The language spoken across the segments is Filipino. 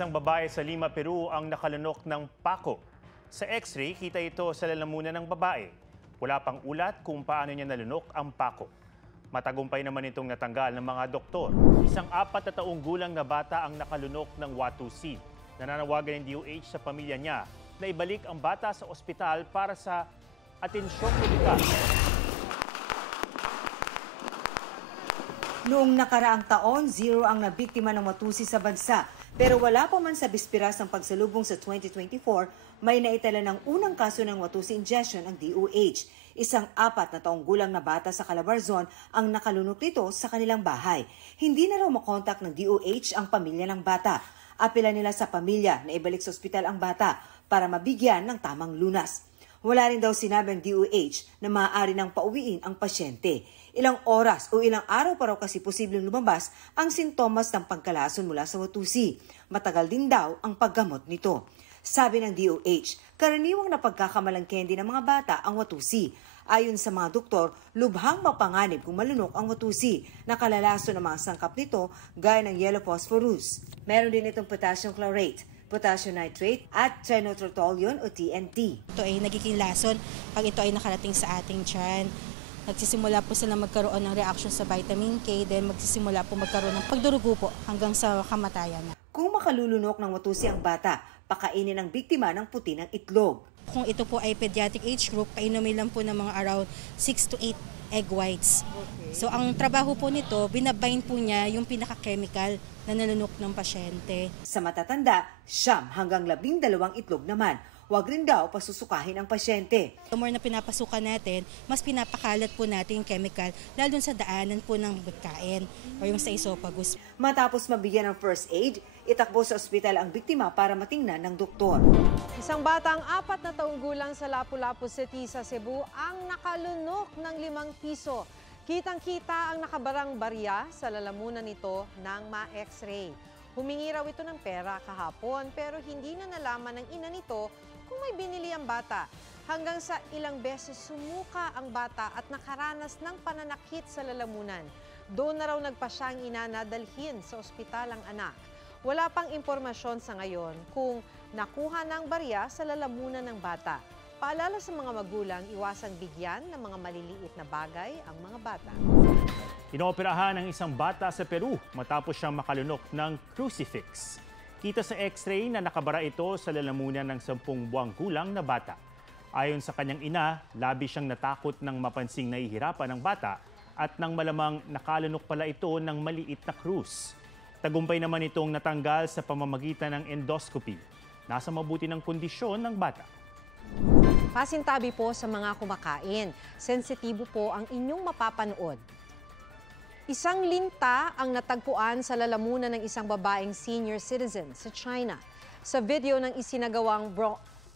Isang babae sa Lima, Peru ang nakalunok ng pako. Sa x-ray, kita ito sa lalamunan ng babae. Wala pang ulat kung paano niya nalunok ang pako. Matagumpay naman itong natanggal ng mga doktor. Isang 4 na taong gulang na bata ang nakalunok ng Watusi. Nananawagan ng DOH sa pamilya niya na ibalik ang bata sa ospital para sa atensyong medikal. Noong nakaraang taon, 0 ang nabiktima ng Watusi sa bansa. Pero wala pa man sa bispiras ng pagsalubong sa 2024, may naitala ng unang kaso ng Watusi ingestion ang DOH. Isang 4 na taong gulang na bata sa Calabarzon ang nakalunok nito sa kanilang bahay. Hindi na raw makontak ng DOH ang pamilya ng bata. Apela nila sa pamilya na ibalik sa ospital ang bata para mabigyan ng tamang lunas. Wala rin daw sinabi ang DOH na maaari nang pauwiin ang pasyente. Ilang oras o ilang araw pa raw kasi posibleng lumabas ang sintomas ng pagkalason mula sa Watusi. Matagal din daw ang paggamot nito. Sabi ng DOH, karaniwang napagkakamalangkendi ng mga bata ang Watusi. Ayon sa mga doktor, lubhang mapanganib kung malunok ang Watusi. Nakalalason ng mga sangkap nito gaya ng yellow phosphorus. Meron din itong potassium chlorate, potassium nitrate at trinitrotoluene o TNT. Ito ay nagiging lason pag ito ay nakarating sa ating tiyan. Nagsisimula po sila magkaroon ng reaction sa vitamin K, then magsisimula po magkaroon ng pagdurugo po hanggang sa kamatayan. Kung makalulunok ng Watusi ang bata, pakainin ang biktima ng puti ng itlog. Kung ito po ay pediatric age group, painumin lang po ng mga around 6 to 8 egg whites. So ang trabaho po nito, binabind po niya yung pinaka-chemical na nalunok ng pasyente. Sa matatanda, 9 hanggang 12 itlog naman. Huwag rin daw pasusukahin ang pasyente. The more na pinapasukan natin, mas pinapakalat po natin yung chemical, lalo sa daanan po ng pagkain o yung sa esophagus. Matapos mabigyan ng first aid, itakbo sa ospital ang biktima para matingnan ng doktor. Isang batang 4 na taong gulang sa Lapu-Lapu City sa Cebu ang nakalunok ng 5 piso. Kitang-kita ang nakabarang barya sa lalamunan nito ng ma-x-ray. Humingi raw ito ng pera kahapon pero hindi na nalaman ng ina nito kung may binili ang bata. Hanggang sa ilang beses sumuka ang bata at nakaranas ng pananakit sa lalamunan. Doon na raw nagpasya ang ina na dalhin sa ospital ang anak. Wala pang impormasyon sa ngayon kung nakuha ng barya sa lalamunan ng bata. Paalala sa mga magulang, iwasang bigyan ng mga maliliit na bagay ang mga bata. Inooperahan ang isang bata sa Peru matapos siyang makalunok ng crucifix. Kita sa x-ray na nakabara ito sa lalamunan ng 10 buwang gulang na bata. Ayon sa kanyang ina, labis siyang natakot nang mapansing nahihirapan ng bata at nang malamang nakalunok pala ito ng maliit na krus. Tagumpay naman itong natanggal sa pamamagitan ng endoscopy. Nasa mabuti ng kondisyon ng bata. Pasintabi po sa mga kumakain. Sensitibo po ang inyong mapapanood. Isang linta ang natagpuan sa lalamunan ng isang babaeng senior citizen sa China. Sa video ng isinagawang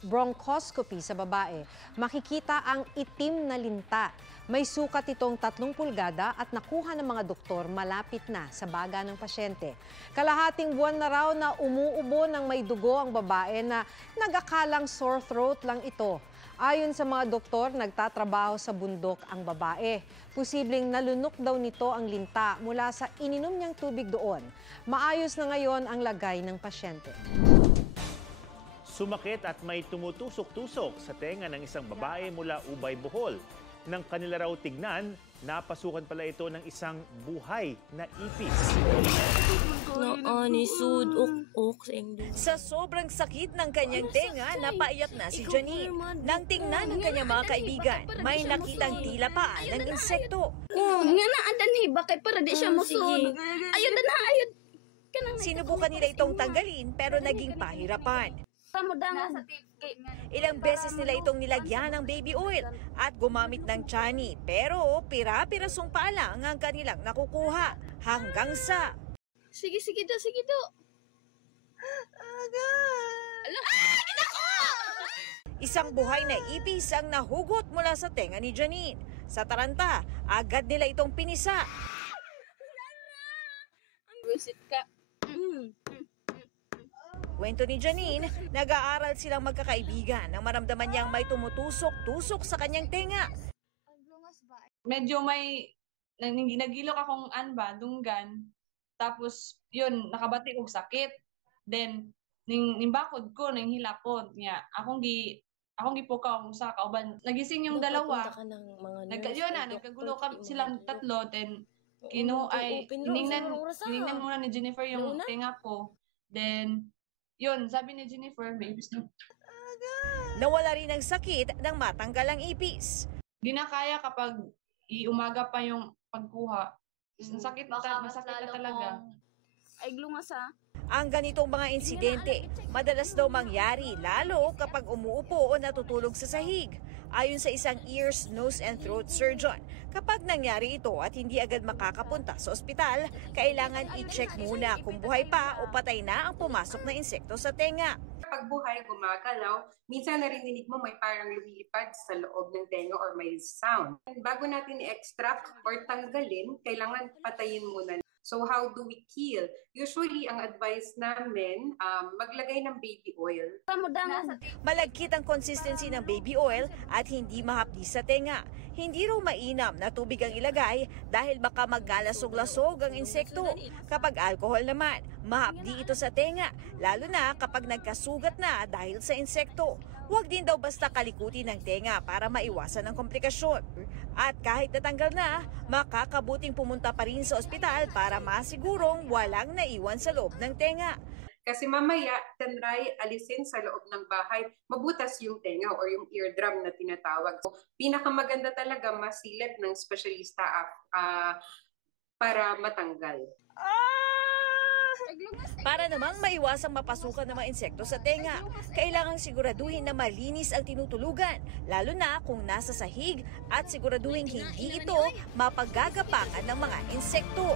bronchoscopy sa babae, makikita ang itim na linta. May sukat itong 3 pulgada at nakuha ng mga doktor malapit na sa baga ng pasyente. Kalahating buwan na raw na umuubo ng may dugo ang babae na nag-akalang sore throat lang ito. Ayon sa mga doktor, nagtatrabaho sa bundok ang babae. Posibleng nalunok daw nito ang linta mula sa ininom niyang tubig doon. Maayos na ngayon ang lagay ng pasyente. Sumakit at may tumutusok-tusok sa tenga ng isang babae mula Ubay, Bohol. Nang kanila raw tignan, napasukan pala ito ng isang buhay na ipis. Sa sobrang sakit ng kanyang tenga, napaiyak na si Janine. Nang tingnan ng kanyang mga kaibigan, may nakitang tila paa ng insekto. Nga na, andan bakit para di siya musod. Ayun na, ayun. Sinubukan nila itong tanggalin pero naging pahirapan. Ilang beses nila itong nilagyan ng baby oil at gumamit ng tiyanni. Pero pira-pirasong paa lang ang kanilang nakukuha hanggang sa... Sige do. Isang buhay na ipis ang nahugot mula sa tenga ni Janine. Sa taranta, agad nila itong pinisa. Ang buisit ka. Kwento ni Janine, nag-aaral silang magkakaibigan nang maramdaman niyang may tumutusok-tusok sa kanyang tenga. Medyo may nagilok akong dunggan. Tapos yun, nakabati og sakit. Then ning bakod ko ning hilapon niya. Akong gipukaw sa kauban. Nagising yung dalawa. Nagkagulo kami silang tatlo, then tiningnan muna ni Jennifer yung tenga ko. Then yun, sabi ni Jennifer, may ipis na. Nawala rin ang sakit nang matanggal ang ipis. Di na kaya kapag iumaga pa yung pagkuha. Masakit na talaga. Ay, glungas Ang ganitong mga insidente, madalas daw mangyari lalo kapag umuupo o natutulog sa sahig. Ayon sa isang ears, nose and throat surgeon, kapag nangyari ito at hindi agad makakapunta sa ospital, kailangan i-check muna kung buhay pa o patay na ang pumasok na insekto sa tenga. Kapag buhay, gumagalaw, minsan narinig mo may parang lumilipad sa loob ng tenga or may sound. Bago natin i-extract or tanggalin, kailangan patayin muna. So how do we kill? Usually, ang advice namin, maglagay ng baby oil. Malagkit ang consistency ng baby oil at hindi mahapdi sa tenga. Hindi raw mainam na tubig ang ilagay dahil baka magkalasog-lasog ang insekto. Kapag alcohol naman, mahapdi ito sa tenga, lalo na kapag nagkasugat na dahil sa insekto. Huwag din daw basta kalikutin ng tenga para maiwasan ang komplikasyon. At kahit natanggal na, makakabuting pumunta pa rin sa ospital para masigurong walang naiwan sa loob ng tenga. Kasi mamaya, tanray alisin sa loob ng bahay, mabutas yung tenga or yung eardrum na tinatawag. So, pinakamaganda talaga masilip ng espesyalista para matanggal. Para namang maiwasang mapasukan ng mga insekto sa tenga, kailangang siguraduhin na malinis ang tinutulugan, lalo na kung nasa sahig at siguraduhin hindi ito mapagagapangan ng mga insekto.